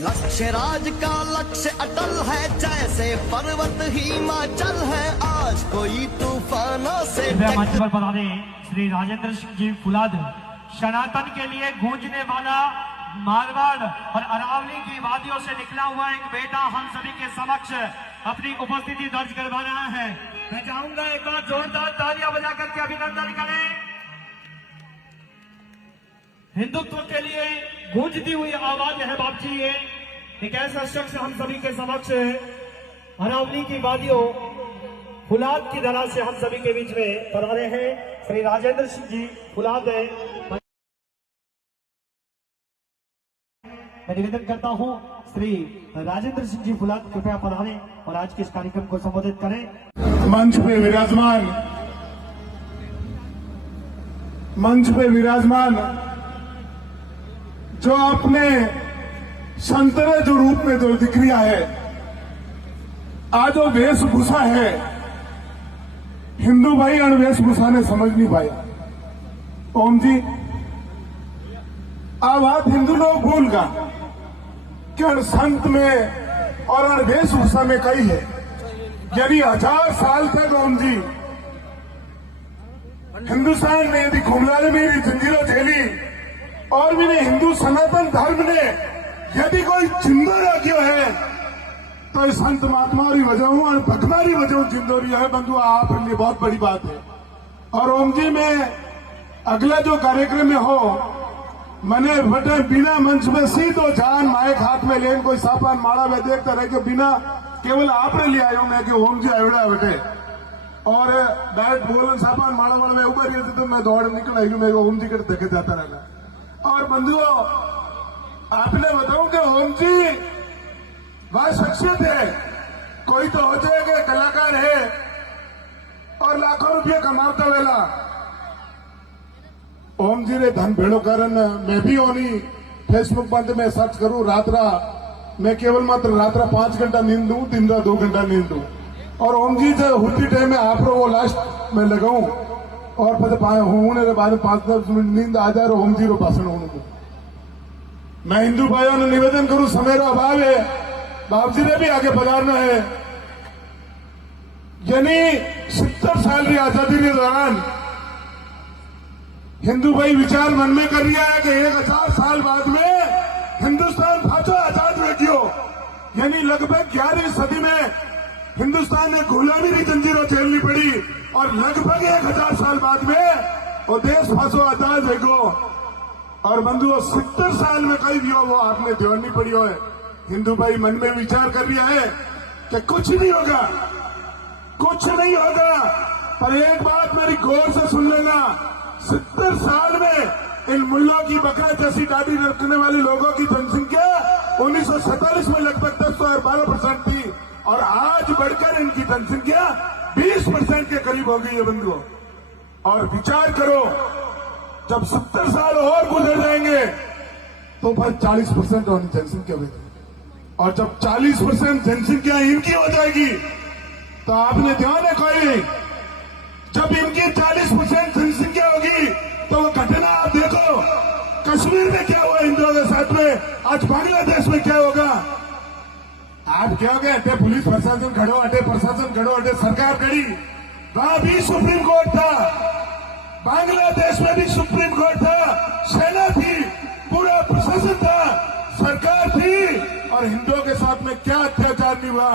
लक्ष्य राज का लक्ष्य अटल है, जैसे पर्वत हिमाचल है, आज कोई तूफानों से मंच पर बता दें श्री राजेंद्र सिंह जी फुलाद सनातन के लिए गूंजने वाला मारवाड़ और अरावली की वादियों से निकला हुआ एक बेटा हम सभी के समक्ष अपनी उपस्थिति दर्ज करवा रहा है। मैं चाहूंगा एक बार जोरदार तालियां बजा करके अभिनंदन करें। हिंदुत्व के लिए गूंजती हुई आवाज है बाप जी, ये एक ऐसा शख्स हम सभी के समक्ष अरावली की वादियों फुलाद की तरह से हम सभी के बीच में पढ़ा रहे हैं। श्री राजेंद्र सिंह जी फुलाद है। मैं निवेदन करता हूं श्री राजेंद्र सिंह जी फुलाद कृपया पढ़ाने और आज के इस कार्यक्रम को संबोधित करें। मंच पे विराजमान जो अपने संतरे जो रूप में जो दिख रहा है, आज जो वेशभूषा है, हिंदू भाई अण वेशभूषा ने समझ नहीं पाया। ओम जी आ बात हिंदू लोग भूल गा कि अण संत में और अण वेशभूषा में कई है। यानी 1000 साल तक ओम जी हिंदुस्तान में यदि घुमलाने में यदि जंजीरों झेली और भी ने हिंदू सनातन धर्म ने यदि कोई जिंदो रखियो है तो इस संत महात्मा की वजह और भगवानी वजह जिंदो रही है। बंधु आप लिए बहुत बड़ी बात है। और ओम जी में अगला जो कार्यक्रम में हो मने बटे बिना मंच में सीधो जान माइक हाथ में लेन कोई सापान माड़ा में देखता रहे कि बिना केवल आपने ले आयो मैं कि ओम जी आयोड़ा बटे और डायरेक्ट बोलन सापान माड़ा माड़ा में ऊपर ही तो मैं दौड़ निकल आई मैं ओम जी के देखे जाता रहना। और बंधुओं आपने बताऊं कि ओम जी वह शख्सियत है, कोई तो हो जाएगा कलाकार है और लाखों रुपये कमाता वेला ओम जी ने धन भेड़ो कारण मैं भी ओनी फेसबुक बंद में सर्च करूं रात्रा मैं केवल मात्र रात्रा 5 घंटा नींद दूं, दिन रात 2 घंटा नींद दूं। और ओम जी जो होती टाइम में आप वो लास्ट में लगाऊं और फिर होने के बाद 5-10 मिनट नींद आ जाए ओम जी रो भाषण होने को। मैं हिंदू भाइयों ने निवेदन करूं, समय का अभाव है, बाप जी ने भी आगे पधारना है। यानी 70 साल की आजादी के दौरान हिंदू भाई विचार मन में कर रहा है कि 1000 साल बाद में हिंदुस्तान फाचो आजाद रखियो। यानी लगभग 11वीं सदी में हिंदुस्तान ने गुलामी की जंजीरों झेलनी पड़ी और लगभग 1000 साल बाद में वो देश फाचो आजाद रखो। और बंधुओं 70 साल में कई भी हो वो आपने ध्यान नहीं पड़ी हो। हिंदू भाई मन में विचार कर रहा है कि कुछ नहीं होगा, कुछ नहीं होगा। पर एक बात मेरी गौर से सुन लेना, 70 साल में इन मुल्लों की बकरा जैसी दाढ़ी रखने वाले लोगों की जनसंख्या 1947 में लगभग 10 और 12% थी और आज बढ़कर इनकी जनसंख्या 20% के करीब हो गई है बंधुओं। और विचार करो जब 70 साल और गुजर जाएंगे तो फिर 40% होनी जनसंख्या हुई और जब 40% जनसंख्या इनकी हो जाएगी तो आपने ध्यान रखा जब इनकी 40% जनसंख्या होगी तो वो घटना आप देखो कश्मीर में क्या हुआ हिंदुओं के साथ में, आज बांग्लादेश में क्या होगा। आप क्या हो गए अटे पुलिस प्रशासन खड़ो, अटे प्रशासन खड़ो, अटे सरकार खड़ी। वहां भी सुप्रीम कोर्ट था, बांग्लादेश में भी सुप्रीम कोर्ट था, सेना थी, पूरा प्रशासन था, सरकार थी और हिंदुओं के साथ में क्या अत्याचार नहीं हुआ।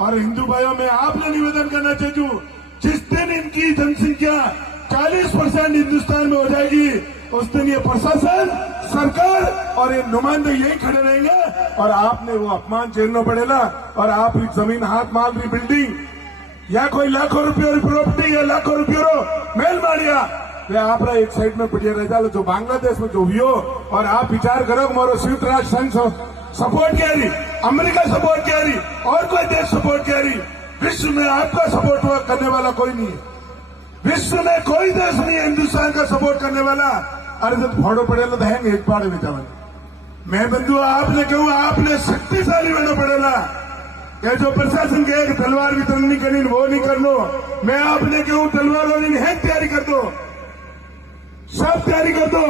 और हिंदू भाइयों में आपने निवेदन करना चाहिए जिस दिन इनकी जनसंख्या 40% हिंदुस्तान में हो जाएगी उस दिन ये प्रशासन सरकार और ये नुमाइंदे यही खड़े रहेंगे और आपने वो अपमान झेलना पड़ेगा। और आप जमीन हाथ माल रही बिल्डिंग या कोई लाखों रुपयों की प्रॉपर्टी या लाखों रुपयों मेल मारिया वे आप एक साइड में पड़िया रह जाओ जो बांग्लादेश में जो भी हो। और आप विचार करो मारो संयुक्त राष्ट्र संघ सपोर्ट कह रही, अमेरिका सपोर्ट कह रही और कोई देश सपोर्ट कह रही, विश्व में आपका सपोर्ट करने वाला कोई नहीं है। विश्व में कोई देश नहीं है हिंदुस्तान का सपोर्ट करने वाला। अरे जब फोड़ो पड़ेगा तो हैंगे एक पाड़े बेटा मैं बंधु आपने कहूँ आपने शक्तिशाली बनना पड़ेगा। ये जो प्रशासन के तलवार वितरण नहीं करनी वो नहीं कर लो, मैं आपने कहूँ तलवार वाली है तैयारी कर दो, सब तैयारी कर दो।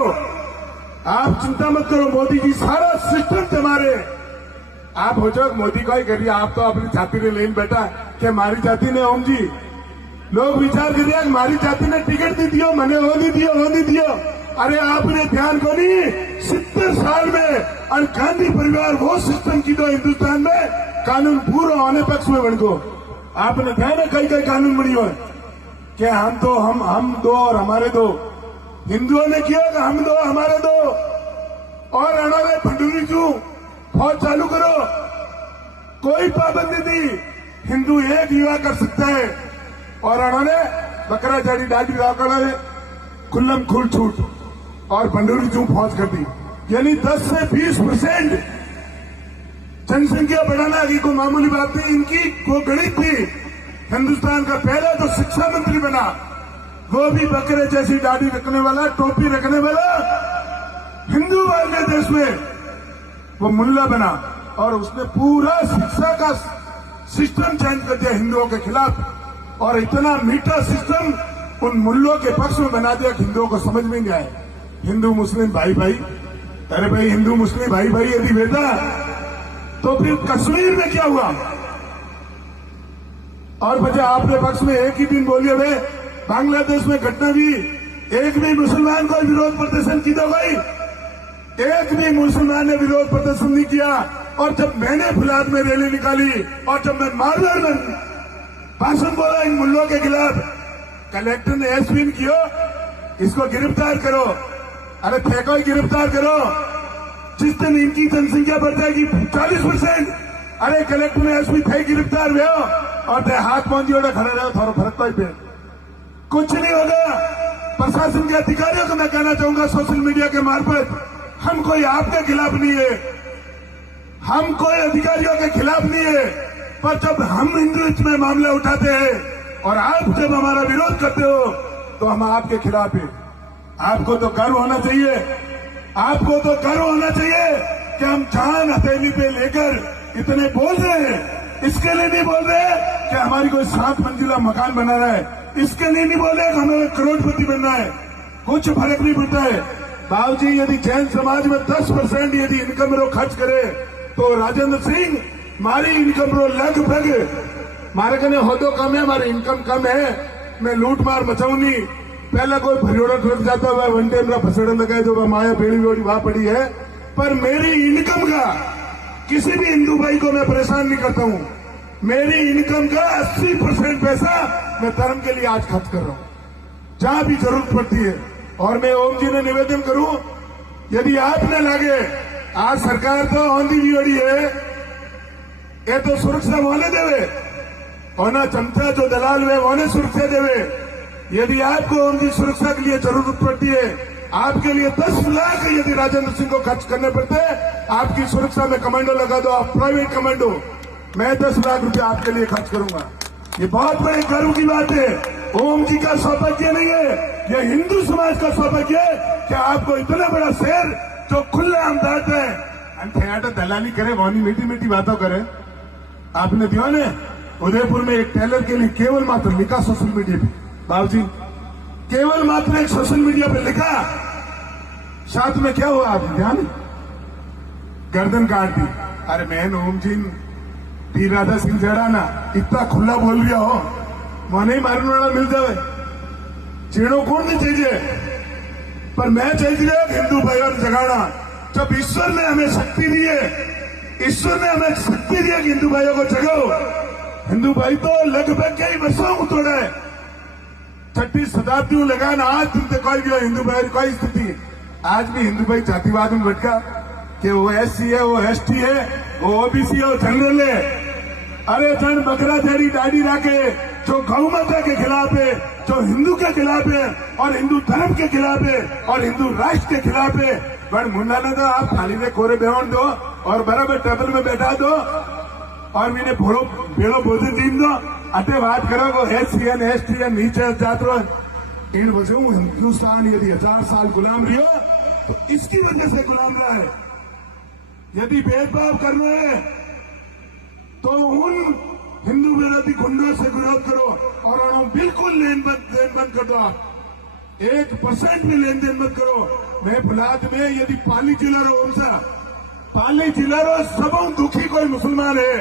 आप चिंता मत करो, मोदी जी सारा सिस्टम तुम्हारे आप हो जाओ मोदी का ही करिए, आप तो अपनी जाति ने लेन बैठा कि हमारी जाति ने ओम जी लोग विचार करिए हमारी जाति ने टिकट नहीं दियो, मैंने वो नहीं दियो, वो नहीं दियो। अरे आपने ध्यान को नहीं 70 साल में और गांधी परिवार वो सिस्टम की दो हिंदुस्तान में कानून पूरा होने पक्ष में बन गो। आपने ध्यान है कई कई कानून बनी हो कि हम दो और हमारे दो, हिंदुओं ने किया कि हम दो हमारे दो, और हमारे भंडूरी क्यों फौज चालू करो, कोई पाबंदी नहीं, हिंदू एक युवा कर सकता है। और उन्होंने बकरा जाड़ी डाली रावण खुल्लम खुल छूट और भंडूरी क्यों फौज कर दी, यानी 10 से 20% जनसंख्या बढ़ाना की कोई मामूली बात नहीं, इनकी वो गणित थी। हिंदुस्तान का पहला तो शिक्षा मंत्री बना, वो भी बकरे जैसी दाढ़ी रखने वाला, टोपी रखने वाला, हिंदू वाले देश में वो मुल्ला बना, और उसने पूरा शिक्षा का सिस्टम चेंज कर दिया हिंदुओं के खिलाफ, और इतना मीठा सिस्टम उन मुल्लों के पक्ष में बना दिया कि हिंदुओं को समझ में नहीं आए। हिंदू मुस्लिम भाई भाई, अरे भाई हिंदू मुस्लिम भाई भाई यदि बेटा तो फिर कश्मीर में क्या हुआ? और बचा आपने पक्ष में एक ही दिन बोलिए भाई बांग्लादेश में घटना भी, एक भी मुसलमान को विरोध प्रदर्शन की तो भाई, एक भी मुसलमान ने विरोध प्रदर्शन नहीं किया। और जब मैंने फुलाद में रैली निकाली और जब मैं मारवाड़ में भाषण बोला इन मुल्लों के खिलाफ, कलेक्टर ने एसपी किया इसको गिरफ्तार करो, अरे फेंको ही गिरफ्तार करो, जिस दिन इनकी जनसंख्या बढ़ जाएगी 40%, अरे कलेक्टर ने एसपी थे गिरफ्तार हुए और ते हाथ पहुंची खड़े रहो, थोड़ा फर्क पाई पे कुछ नहीं होगा। प्रशासन के अधिकारियों को मैं कहना चाहूंगा सोशल मीडिया के मार्फत, हम कोई आपके खिलाफ नहीं है, हम कोई अधिकारियों के खिलाफ नहीं है, पर जब हम हिंदुत्व में मामला उठाते हैं और आप जब हमारा विरोध करते हो तो हम आपके खिलाफ हैं। आपको तो गर्व होना चाहिए, आपको तो गर्व होना चाहिए कि हम जान हथेली पे लेकर इतने बोल रहे हैं। इसके लिए नहीं बोल रहे कि हमारी कोई 7 मंजिला मकान बनाना है, इसके लिए नहीं बोल रहे कि हमें करोड़पति बनना है, कुछ फर्क नहीं पड़ता है। बाबूजी यदि जैन समाज में 10% यदि इनकम रो खर्च करे तो राजेंद्र सिंह हमारी इनकम रो लगभग मारे कने होदो कम है, हमारी इनकम कम है, मैं लूट मार मचाऊ नहीं। पहले कोई भरियोड़ा ट्रक जाता हुआ वन टाइम का फसड़न लगाए जो माया बेड़ी वेड़ी वहां पड़ी है, पर मेरी इनकम का किसी भी हिंदू भाई को मैं परेशान नहीं करता हूं। मेरी इनकम का 80% पैसा मैं धर्म के लिए आज खर्च कर रहा हूं जहां भी जरूरत पड़ती है। और मैं ओम जी ने निवेदन करूं, यदि आपने लगे आज सरकार तो औंधी जोड़ी है, ये तो सुरक्षा वाले देवे और ना चमचा जो दलाल वे वोने सुरक्षा देवे। यदि आपको उनकी सुरक्षा के लिए जरूरत पड़ती है, आपके लिए 10 लाख यदि राजेंद्र सिंह को खर्च करने पड़ते हैं, आपकी सुरक्षा में कमांडो लगा दो, आप प्राइवेट कमांडो, मैं 10 लाख रुपया आपके लिए खर्च करूंगा। ये बहुत बड़े गर्व की बात है। ओम जी का सौभाग्य नहीं है, यह हिंदू समाज का सौभाग्य है कि आपको इतना बड़ा शहर जो खुला आमदाद है, दलाली करे, वहां मीठी मीठी बातों करे। आपने दिया ने उदयपुर में एक टेलर के लिए केवल मात्र लिखा सोशल मीडिया पे, बाबूजी केवल मात्र एक सोशल मीडिया पे लिखा, साथ में क्या हुआ आप ध्यान, गर्दन काट दी। अरे मैं ओम जी वीर राधा सिंह जड़ाना इतना खुला बोल रहा हो, माने मारने वाला मिल जाए, चीड़ो कौन नहीं चाहिए, पर मैं चाहिए हिंदू भाइयों जगाना। जब ईश्वर ने हमें शक्ति दी है, ईश्वर ने हमें शक्ति दी है कि हिंदू भाइयों को जगाओ। हिंदू भाई तो लगभग कई वर्षों को तोड़ा है, छठी शताब्दी में लगाना, आज तुमसे कोई भी हिंदू भाई कोई स्थिति, आज भी हिंदू भाई जातिवाद में भटका कि वो एससी है, वो एसटी है, वो ओबीसी है, वो जनरल है। अरे जन बकरा तेरी दाढ़ी रखे जो गौ माता के खिलाफ है, जो हिंदू के खिलाफ है और हिंदू धर्म के खिलाफ है और हिंदू राष्ट्र के खिलाफ है, बड़ मुंडा ने तो आप खाली में कोरे बेहोन दो और बराबर टेबल में बैठा दो और मैंने भेड़ो भोजन दीन दो, अटे बात करो वो एससीएन एसटीएन नीचे जातो इन वजह हिंदुस्तान यदि 1000 साल गुलाम रहा तो इसकी वजह से गुलाम रहा है। यदि भेदभाव करना है तो उन हिंदू विरोधी गुंडों से विरोध करो और उन्होंने बिल्कुल लेन बंद कर दो। आप 1% भी लेन देन मत करो। मैं फुलाद में यदि पाली जिला रो ओमसा पाली जिले रो सबों दुखी कोई मुसलमान है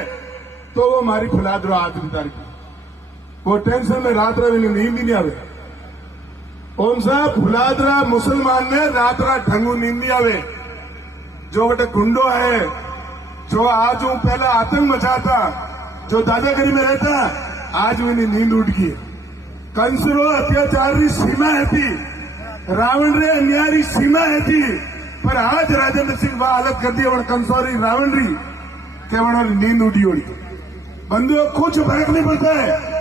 तो वो मारी फुलाद रो आज की तारीख वो टेंशन में रात रा नींद ही नहीं आवे कौन सा फुलादरा मुसलमान ने रात रात ढंगू नींद नहीं आवे जो बटे गुंडो है जो आज वो पहला आतंक मचाता जो दादागिरी में रहता आज मैंने नींद उठ गई कंसरो अत्याचार की सीमा है थी रावण रे अन्याय की सीमा है थी पर आज राजेंद्र सिंह वह हालत कर दी कंसोरी रावण री के नींद उठी होड़ी बंधुओं कुछ फर्क नहीं पड़ता है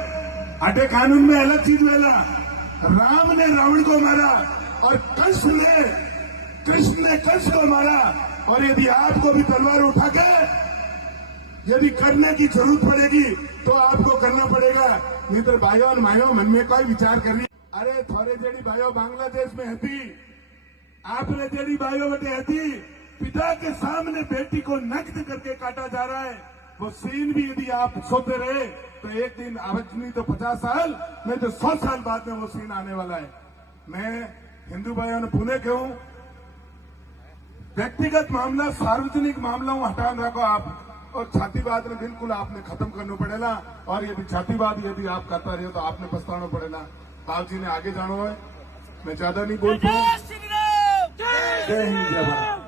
अटे कानून में अलग चीज लेला राम ने रावण को मारा और कृष्ण ने कंस को मारा और यदि आपको भी तलवार उठा के यदि करने की जरूरत पड़ेगी तो आपको करना पड़ेगा नहीं तो भाइयों और माइयों मन में कोई विचार कर रही अरे थोड़े जेडी भाइयों बांग्लादेश में हती आपने जेडी भाइयों बटे हती पिता के सामने बेटी को नग्न करके काटा जा रहा है वो सीन भी यदि आप सोते रहे तो एक दिन आज नहीं तो 50 साल नहीं तो 100 साल बाद में वो सीन आने वाला है मैं हिंदू भाइयों ने पुणे के हूं व्यक्तिगत मामला सार्वजनिक मामला हटान रखो आप और छातीवाद ने बिल्कुल आपने खत्म करना पड़ेगा और यदि छातीवाद यदि आप करता रहे तो आपने पछताना पड़ेगा बाबू जी ने आगे जाना है मैं ज्यादा नहीं बोलता हूं जय हिंद जय भारत।